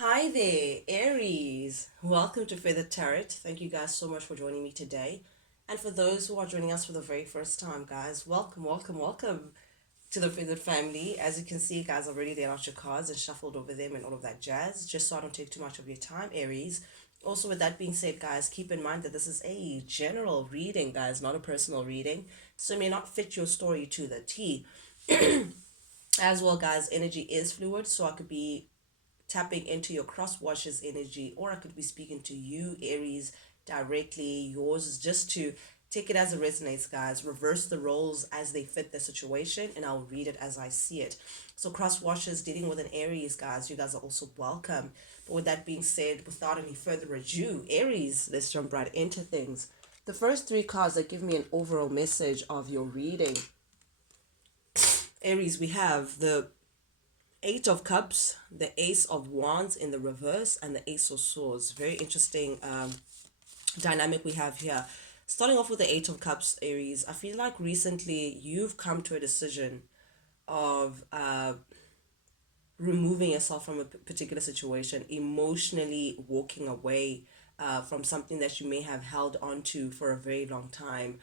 Hi there, Aries. Welcome to Feather Tarot. Thank you guys so much for joining me today. And for those who are joining us for the very first time, guys, welcome to the Feathered family. As you can see, guys, already laid out your cards and shuffled over them and all of that jazz, just so I don't take too much of your time, Aries. Also, with that being said, guys, keep in mind that this is a general reading, guys, not a personal reading. So it may not fit your story to the T. As well, guys, energy is fluid, so I could be tapping into your cross watchers energy, or I could be speaking to you, Aries, directly. Yours is just to take it as it resonates, guys. Reverse the roles as they fit the situation, and I'll read it as I see it. So, cross watchers dealing with an Aries, guys, you guys are also welcome. But with that being said, without any further ado, Aries, let's jump right into things. The first three cards that give me an overall message of your reading. Aries, we have the Eight of Cups, the Ace of Wands in the reverse, and the Ace of Swords. Very interesting dynamic we have here. Starting off with the Eight of Cups, Aries, I feel like recently you've come to a decision of removing yourself from a particular situation, emotionally walking away from something that you may have held on to for a very long time.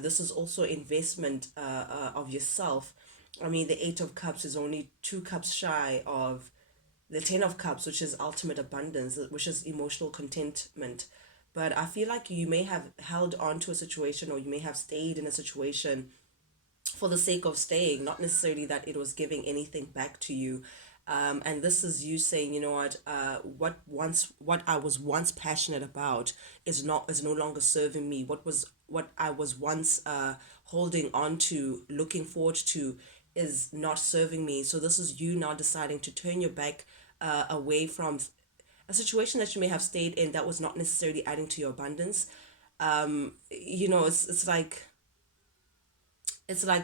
This is also investment of yourself. I mean, the Eight of Cups is only two cups shy of the Ten of Cups, which is ultimate abundance, which is emotional contentment. But I feel like you may have held on to a situation, or you may have stayed in a situation for the sake of staying, not necessarily that it was giving anything back to you. And this is you saying, you know what I was once passionate about is no longer serving me. What I was once holding on to, looking forward to, is not serving me. So this is you now deciding to turn your back away from a situation that you may have stayed in that was not necessarily adding to your abundance. It's like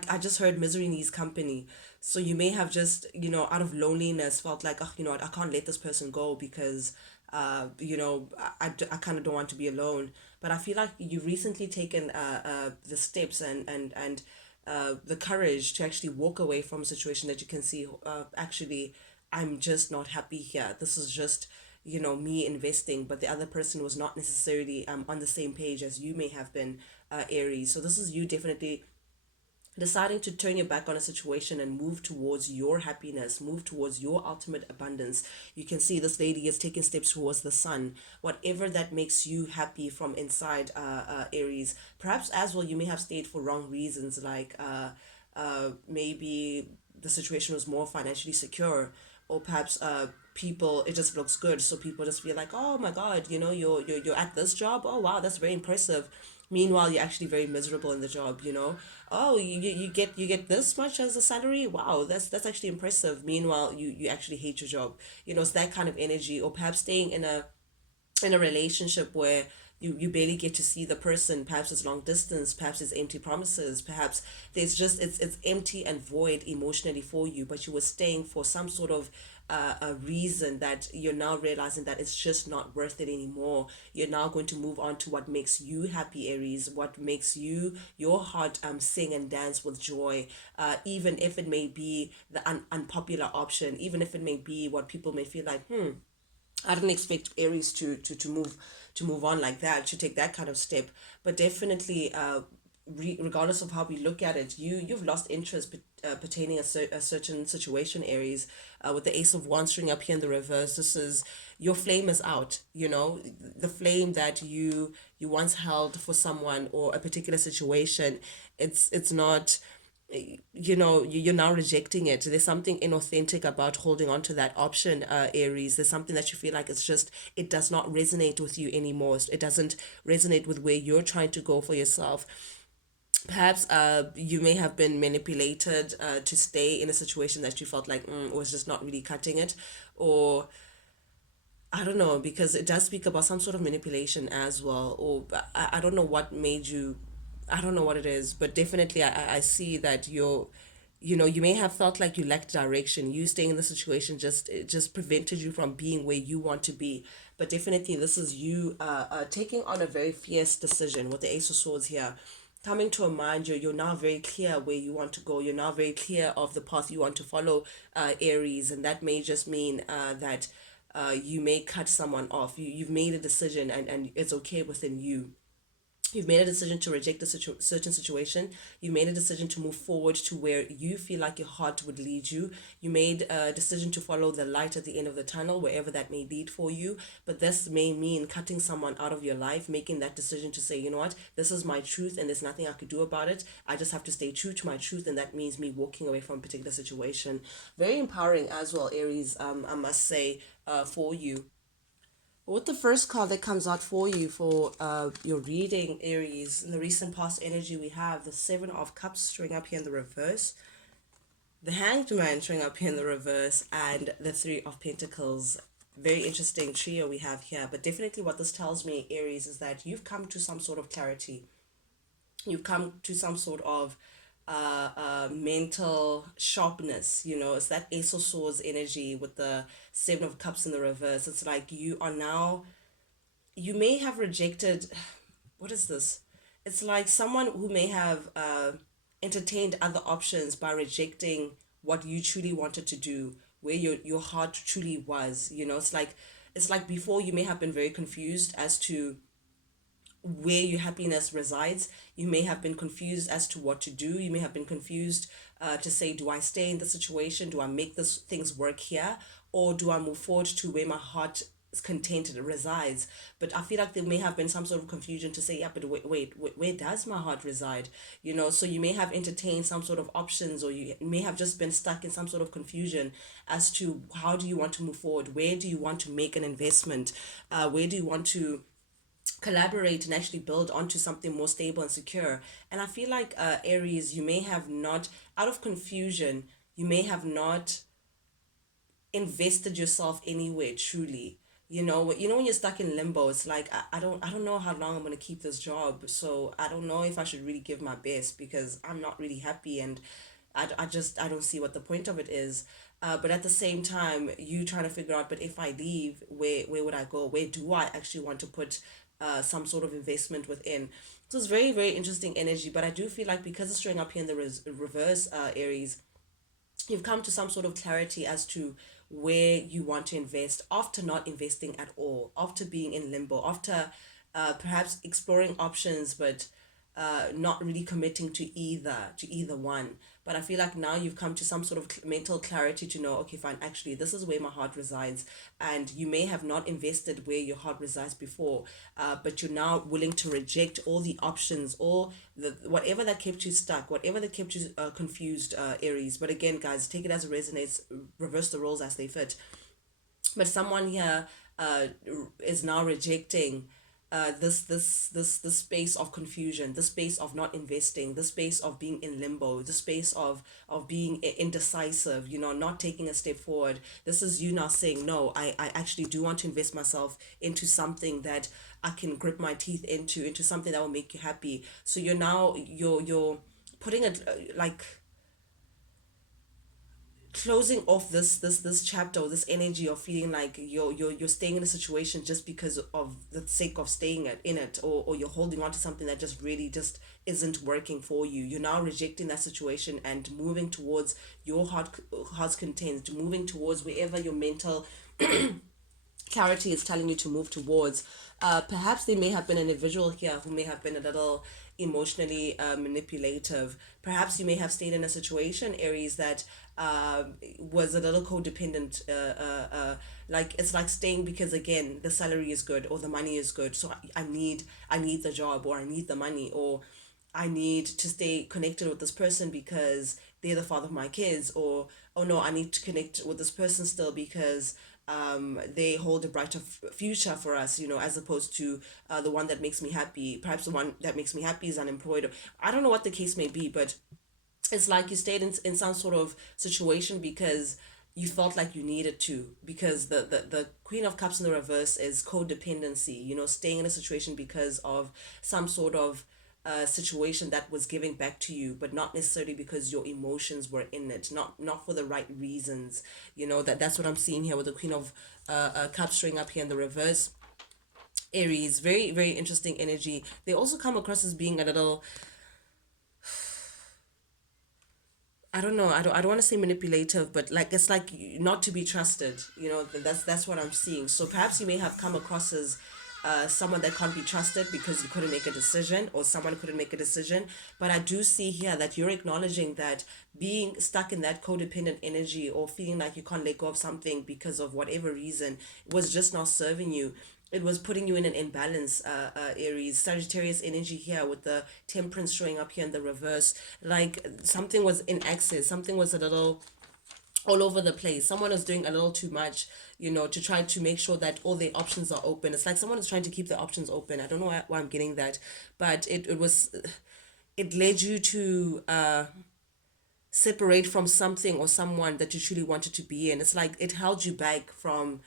I just heard misery needs company. So you may have just, out of loneliness felt like, oh, what, I can't let this person go because, I kind of don't want to be alone. But I feel like you've recently taken the steps and the courage to actually walk away from a situation that you can see, actually, I'm just not happy here. This is just, me investing, but the other person was not necessarily on the same page as you may have been, Aries. So this is you definitely deciding to turn your back on a situation and move towards your happiness, move towards your ultimate abundance. You can see this lady is taking steps towards the sun. Whatever that makes you happy from inside, Aries. Perhaps as well, you may have stayed for wrong reasons, like maybe the situation was more financially secure, or perhaps people, it just looks good, so people just feel like, oh my god, you're at this job, oh wow, that's very impressive. Meanwhile, you're actually very miserable in the job, oh, you get this much as a salary, wow, that's actually impressive. Meanwhile, you actually hate your job. It's that kind of energy. Or perhaps staying in a relationship where you barely get to see the person. Perhaps it's long distance, perhaps it's empty promises, perhaps it's empty and void emotionally for you, but you were staying for some sort of a reason that you're now realizing that it's just not worth it anymore. You're now going to move on to what makes you happy, Aries, what makes your heart sing and dance with joy, even if it may be the unpopular option, even if it may be what people may feel like, I didn't expect Aries to move on like that, to take that kind of step. But definitely, regardless of how we look at it, you've lost interest pertaining a certain situation, Aries. With the Ace of Wands string up here in the reverse, this is your flame is out. The flame that you once held for someone or a particular situation. It's not, you're now rejecting it. There's something inauthentic about holding on to that option, Aries. There's something that you feel like it does not resonate with you anymore. It doesn't resonate with where you're trying to go for yourself. Perhaps you may have been manipulated to stay in a situation that you felt like was just not really cutting it. Or I don't know, because it does speak about some sort of manipulation as well. Or I don't know what made you, I don't know what it is, but definitely I see that you may have felt like you lacked direction. You staying in the situation just prevented you from being where you want to be. But definitely this is you taking on a very fierce decision with the Ace of Swords here. Coming to a mind, you're now very clear where you want to go. You're now very clear of the path you want to follow, Aries. And that may just mean that you may cut someone off. You've made a decision, and it's okay within you. You've made a decision to reject a certain situation. You made a decision to move forward to where you feel like your heart would lead you. You made a decision to follow the light at the end of the tunnel, wherever that may lead for you. But this may mean cutting someone out of your life, making that decision to say, you know what, this is my truth and there's nothing I could do about it. I just have to stay true to my truth, and that means me walking away from a particular situation. Very empowering as well, Aries, I must say, for you. With the first card that comes out for you for your reading, Aries, in the recent past energy, we have the Seven of Cups showing up here in the reverse, the Hanged Man showing up here in the reverse, and the Three of Pentacles. Very interesting trio we have here. But definitely what this tells me, Aries, is that you've come to some sort of clarity. You've come to some sort of mental sharpness. You know, it's that Ace of Swords energy with the Seven of Cups in the reverse. It's like you are now, you may have rejected, what is this? It's like someone who may have entertained other options by rejecting what you truly wanted to do, where your heart truly was. You know, it's like before you may have been very confused as to where your happiness resides. You may have been confused as to what to do. You may have been confused to say, do I stay in the situation? Do I make this things work here? Or do I move forward to where my heart is content resides? But I feel like there may have been some sort of confusion to say, yeah, but wait, where does my heart reside? You know, so you may have entertained some sort of options, or you may have just been stuck in some sort of confusion as to how do you want to move forward? Where do you want to make an investment? Where do you want to collaborate and actually build onto something more stable and secure? And I feel like Aries, you may have not, out of confusion, you may have not invested yourself anywhere truly. You know when you're stuck in limbo, it's like I don't know how long I'm gonna keep this job, so I don't know if I should really give my best because I'm not really happy, and I don't see what the point of it is. But at the same time, you trying to figure out, but if I leave, where would I go? Where do I actually want to put some sort of investment within? So it's very, very interesting energy. But I do feel like because it's showing up here in the reverse, Aries, you've come to some sort of clarity as to where you want to invest after not investing at all, after being in limbo, after perhaps exploring options, but not really committing to either one. But I feel like now you've come to some sort of mental clarity to know, okay, fine, actually this is where my heart resides. And you may have not invested where your heart resides before, but you're now willing to reject all the options, all the whatever that kept you stuck, whatever that kept you confused, Aries. But again, guys, take it as it resonates, reverse the roles as they fit. But someone here is now rejecting this space of confusion, this space of not investing, this space of being in limbo, the space of being indecisive, you know, not taking a step forward. This is you now saying, no, I actually do want to invest myself into something that I can grip my teeth into something that will make you happy. So you're now you're putting it like closing off this chapter, or this energy of feeling like you're staying in a situation just because of the sake of staying in it, or you're holding on to something that just really just isn't working for you. You're now rejecting that situation and moving towards your heart's content, moving towards wherever your mental clarity is telling you to move towards. Perhaps there may have been an individual here who may have been a little emotionally manipulative. Perhaps you may have stayed in a situation, Aries, that was a little codependent. Like it's like staying because again the salary is good or the money is good, so I need the job, or I need the money, or I need to stay connected with this person because they're the father of my kids, or oh no, I need to connect with this person still because they hold a brighter future for us, you know, as opposed to the one that makes me happy. Perhaps the one that makes me happy is unemployed. I don't know what the case may be, but it's like you stayed in some sort of situation because you felt like you needed to, because the Queen of Cups in the reverse is codependency, you know, staying in a situation because of some sort of situation that was giving back to you, but not necessarily because your emotions were in it, not for the right reasons. You know, that's what I'm seeing here with the Queen of Cups showing up here in the reverse. Aries, very, very interesting energy. They also come across as being a little, I don't know. I don't want to say manipulative, but like it's like not to be trusted. You know, that's what I'm seeing. So perhaps you may have come across as someone that can't be trusted because you couldn't make a decision, or someone couldn't make a decision. But I do see here that you're acknowledging that being stuck in that codependent energy, or feeling like you can't let go of something because of whatever reason, was just not serving you. It was putting you in an imbalance, Aries. Sagittarius energy here with the temperance showing up here in the reverse. Like something was in excess, something was a little all over the place. Someone was doing a little too much, to try to make sure that all their options are open. It's like someone is trying to keep their options open. I don't know why I'm getting that, but it led you to separate from something or someone that you truly wanted to be in. It's like it held you back from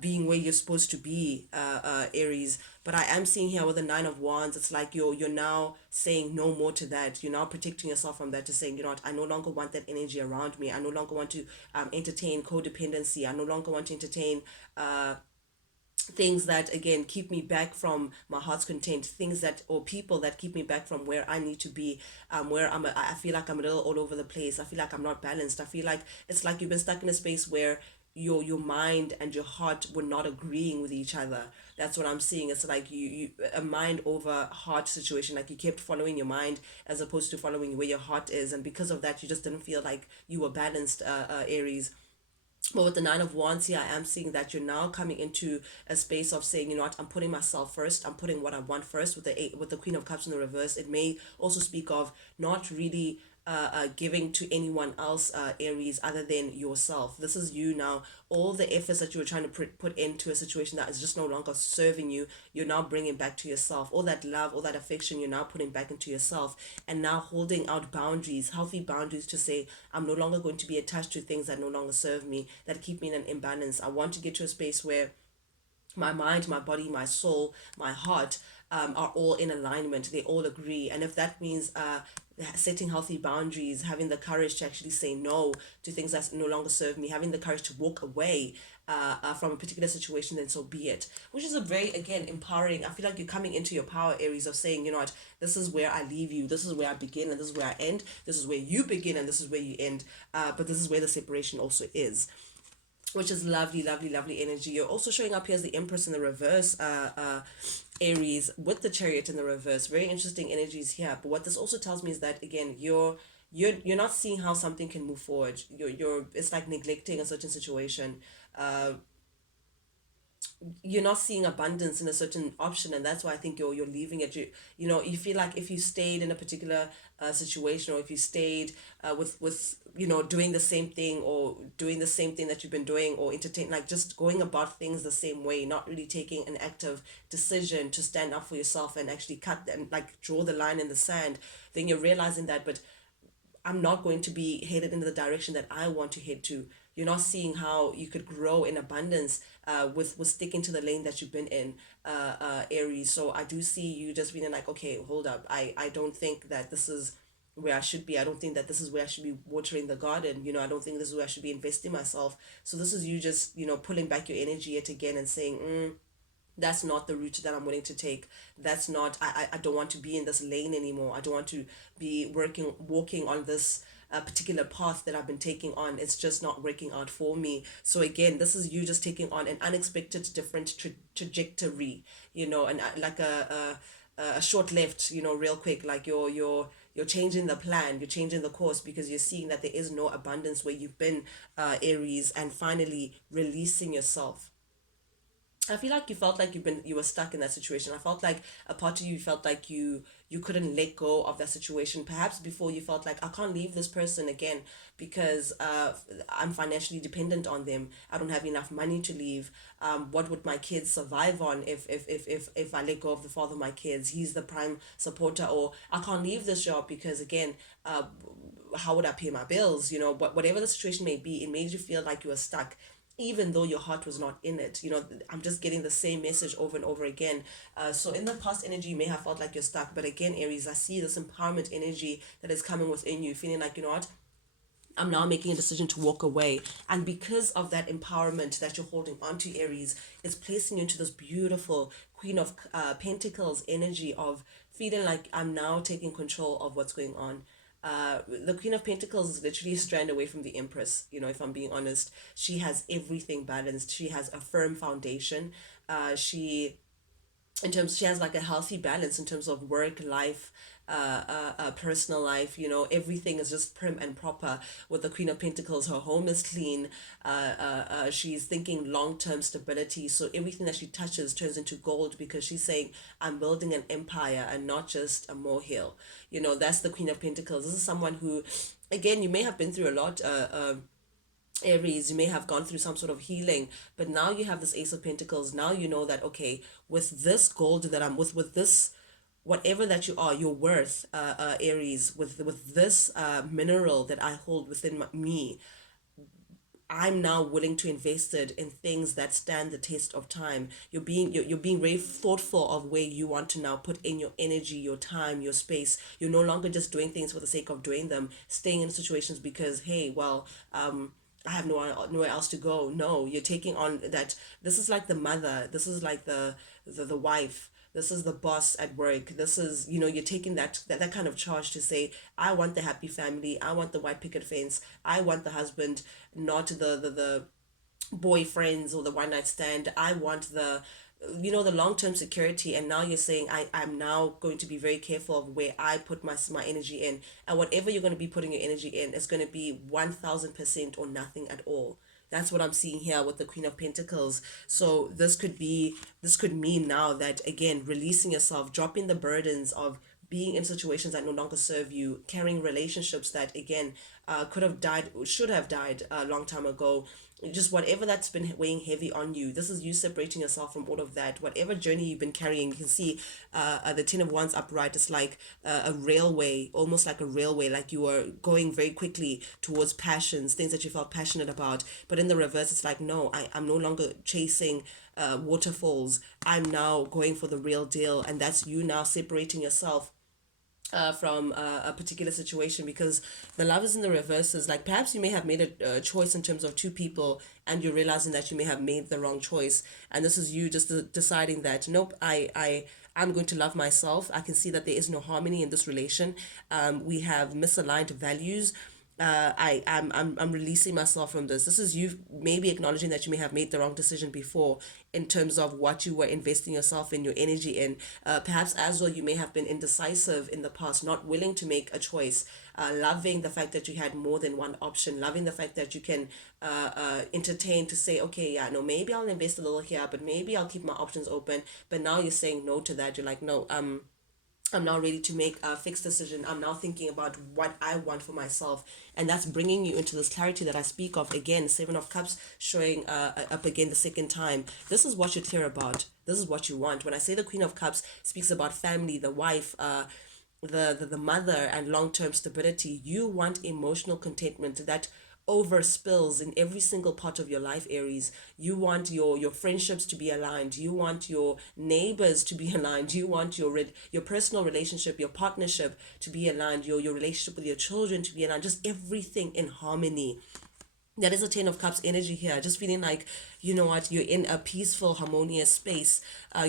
being where you're supposed to be, Aries. But I am seeing here with the Nine of Wands, it's like you're now saying no more to that. You're now protecting yourself from that, to saying, you know what, I no longer want that energy around me. I no longer want to entertain codependency. I no longer want to entertain things that again keep me back from my heart's content, things that, or people that keep me back from where I need to be, where I feel like I'm a little all over the place. I feel like I'm not balanced. I feel like it's like you've been stuck in a space where your mind and your heart were not agreeing with each other. That's what I'm seeing. It's like you a mind over heart situation. Like you kept following your mind as opposed to following where your heart is, and because of that you just didn't feel like you were balanced, Aries. But with the Nine of Wands here, I am seeing that you're now coming into a space of saying, you know what, I'm putting myself first. I'm putting what I want first. With the eight, with the Queen of Cups in the reverse, it may also speak of not really giving to anyone else, Aries, other than yourself. This is you now. All the efforts that you were trying to put into a situation that is just no longer serving you, you're now bringing back to yourself. All that love, all that affection, you're now putting back into yourself, and now holding out boundaries, healthy boundaries, to say, I'm no longer going to be attached to things that no longer serve me, that keep me in an imbalance. I want to get to a space where my mind, my body, my soul, my heart are all in alignment. They all agree. And if that means setting healthy boundaries, having the courage to actually say no to things that no longer serve me, having the courage to walk away from a particular situation, then so be it. Which is a very, again, empowering. I feel like you're coming into your power, Aries, of saying, you know what, this is where I leave you, this is where I begin, and this is where I end, this is where you begin, and this is where you end. But this is where the separation also is, which is lovely, lovely, lovely energy. You're also showing up here as the Empress in the reverse, Aries, with the Chariot in the reverse. Very interesting energies here. But what this also tells me is that, again, you're not seeing how something can move forward. You're it's like neglecting a certain situation. You're not seeing abundance in a certain option, and that's why I think you're leaving it. You feel like if you stayed in a particular situation, or if you stayed with doing the same thing, or doing the same thing that you've been doing, or entertain, like just going about things the same way, not really taking an active decision to stand up for yourself and actually cut and like draw the line in the sand, then you're realizing that, but I'm not going to be headed in the direction that I want to head to. You're not seeing how you could grow in abundance with sticking to the lane that you've been in, Aries. So I do see you just being like, okay, hold up. I don't think that this is where I should be. I don't think that this is where I should be watering the garden. I don't think this is where I should be investing myself. So this is you just, pulling back your energy yet again and saying, that's not the route that I'm willing to take. That's not, I don't want to be in this lane anymore. I don't want to be walking on this particular path that I've been taking on. It's just not working out for me. So again, this is you just taking on an unexpected different trajectory, and like a short left, real quick, like you're changing the plan, you're changing the course, because you're seeing that there is no abundance where you've been, Aries, and finally releasing yourself. I feel like you felt like you were stuck in that situation. I felt like a part of you felt like you couldn't let go of that situation. Perhaps before you felt like, I can't leave this person again because I'm financially dependent on them. I don't have enough money to leave. What would my kids survive on if I let go of the father of my kids? He's the prime supporter. Or I can't leave this job because, again, how would I pay my bills? Whatever the situation may be, it made you feel like you were stuck, even though your heart was not in it. I'm just getting the same message over and over again. So in the past energy, you may have felt like you're stuck, but again, Aries, I see this empowerment energy that is coming within you, feeling like, you know what, I'm now making a decision to walk away. And because of that empowerment that you're holding onto, Aries, it's placing you into this beautiful Queen of Pentacles energy of feeling like, I'm now taking control of what's going on. The Queen of Pentacles is literally a strand away from the Empress. You know, if I'm being honest, she has everything balanced. She has a firm foundation. She in terms she has like a healthy balance in terms of work life, personal life. You know, everything is just prim and proper with the Queen of Pentacles. Her home is clean. She's thinking long-term stability, so everything that she touches turns into gold, because she's saying, I'm building an empire and not just a molehill. You know, that's the Queen of Pentacles. This is someone who, again, you may have been through a lot, Aries, you may have gone through some sort of healing, but now you have this Ace of Pentacles. Now you know that, okay, with this gold that I'm with this, whatever that you are, your worth, Aries, with this mineral that I hold within me, I'm now willing to invest it in things that stand the test of time. You're being very thoughtful of where you want to now put in your energy, your time, your space. You're no longer just doing things for the sake of doing them, staying in situations because, hey, well, I have nowhere else to go. No, you're taking on that. This is like the mother. This is like the wife. This is the boss at work. This is, you know, you're taking that kind of charge to say, I want the happy family. I want the white picket fence. I want the husband, not the boyfriends or the one night stand. I want the, you know, the long-term security. And now you're saying, I'm now going to be very careful of where I put my energy in. And whatever you're going to be putting your energy in is going to be 1000% or nothing at all. That's what I'm seeing here with the Queen of Pentacles. So this could mean now that, again, releasing yourself, dropping the burdens of being in situations that no longer serve you, carrying relationships that, again, could have died, should have died a long time ago. Just whatever that's been weighing heavy on you. This is you separating yourself from all of that. Whatever journey you've been carrying, you can see the Ten of Wands upright is like a railway, almost like a railway, like you were going very quickly towards passions, things that you felt passionate about. But in the reverse, it's like, no, I'm no longer chasing waterfalls. I'm now going for the real deal. And that's you now separating yourself from a particular situation, because the lovers in the reverses, like perhaps you may have made a choice in terms of two people and you're realizing that you may have made the wrong choice, and this is you just deciding that, nope, I'm going to love myself. I can see that there is no harmony in this relation. We have misaligned values. I'm releasing myself from this. This is you maybe acknowledging that you may have made the wrong decision before in terms of what you were investing yourself in, your energy in. Perhaps as well, you may have been indecisive in the past, not willing to make a choice, loving the fact that you had more than one option, loving the fact that you can entertain to say, okay, yeah, no, maybe I'll invest a little here, but maybe I'll keep my options open. But now you're saying no to that. You're like, no, I'm now ready to make a fixed decision. I'm now thinking about what I want for myself. And that's bringing you into this clarity that I speak of. Again, Seven of Cups showing up again the second time. This is what you care about. This is what you want. When I say the Queen of Cups speaks about family, the wife, the mother, and long-term stability, you want emotional contentment that over spills in every single part of your life, Aries. You want your friendships to be aligned. You want your neighbors to be aligned. You want your personal relationship, your partnership to be aligned, your relationship with your children to be aligned, just everything in harmony. That is a Ten of Cups energy here. Just feeling like, you know what, you're in a peaceful, harmonious space.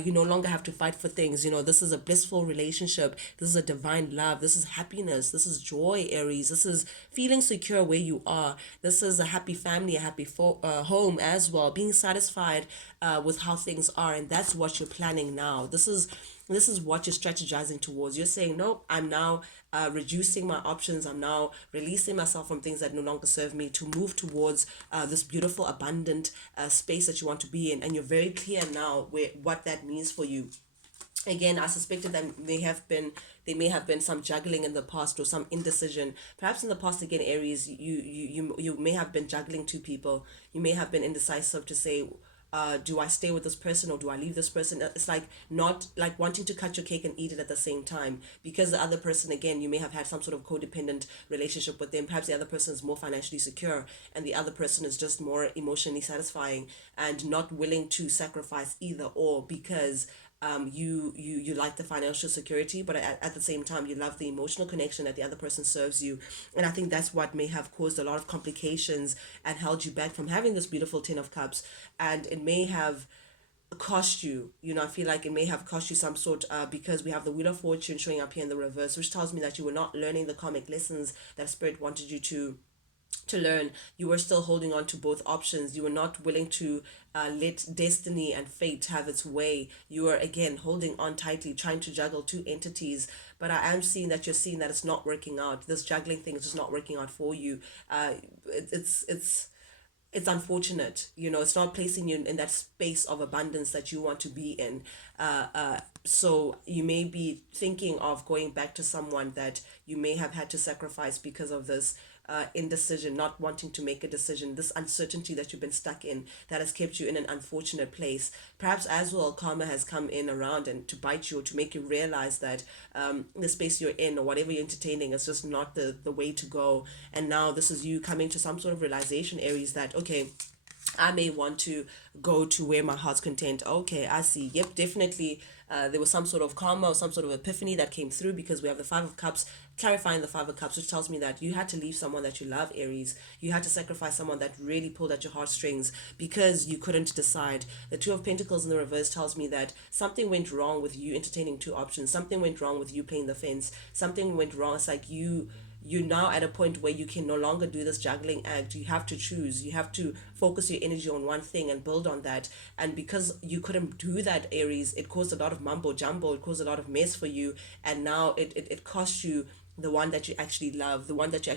You no longer have to fight for things. You know, this is a blissful relationship. This is a divine love. This is happiness. This is joy, Aries. This is feeling secure where you are. This is a happy family, a happy home as well. Being satisfied with how things are. And that's what you're planning now. This is what you're strategizing towards. You're saying, nope, I'm now reducing my options. I'm now releasing myself from things that no longer serve me to move towards this beautiful, abundant space that you want to be in. And you're very clear now what that means for you. Again, I suspected that there may have been some juggling in the past or some indecision. Perhaps in the past, again, Aries, you may have been juggling two people. You may have been indecisive to say, do I stay with this person or do I leave this person? It's like not like wanting to cut your cake and eat it at the same time, because the other person, again, you may have had some sort of codependent relationship with them. Perhaps the other person is more financially secure and the other person is just more emotionally satisfying and not willing to sacrifice either or, because you like the financial security, but at the same time you love the emotional connection that the other person serves you. And I think that's what may have caused a lot of complications and held you back from having this beautiful Ten of Cups. And it may have cost you. I feel like it may have cost you some sort, because we have the Wheel of Fortune showing up here in the reverse, which tells me that you were not learning the karmic lessons that Spirit wanted you to learn. You were still holding on to both options. You were not willing to let destiny and fate have its way. You were again holding on tightly, trying to juggle two entities. But I am seeing that you're seeing that it's not working out. This juggling thing is just not working out for you. It's unfortunate. It's not placing you in that space of abundance that you want to be in. So you may be thinking of going back to someone that you may have had to sacrifice because of this indecision, not wanting to make a decision, this uncertainty that you've been stuck in that has kept you in an unfortunate place. Perhaps as well, karma has come in around and to bite you, or to make you realize that the space you're in or whatever you're entertaining is just not the way to go. And now this is you coming to some sort of realization, Aries, that okay, I may want to go to where my heart's content. Okay, I see. Yep, definitely. There was some sort of karma or some sort of epiphany that came through, because we have the Five of Cups, clarifying the Five of Cups, which tells me that you had to leave someone that you love, Aries. You had to sacrifice someone that really pulled at your heartstrings because you couldn't decide. The Two of Pentacles in the reverse tells me that something went wrong with you entertaining two options. Something went wrong with you playing the fence. Something went wrong. It's like you're now at a point where you can no longer do this juggling act. You have to choose. You have to focus your energy on one thing and build on that. And because you couldn't do that, Aries, it caused a lot of mumbo jumbo. It caused a lot of mess for you. And now it cost you the one that you actually love, the one that you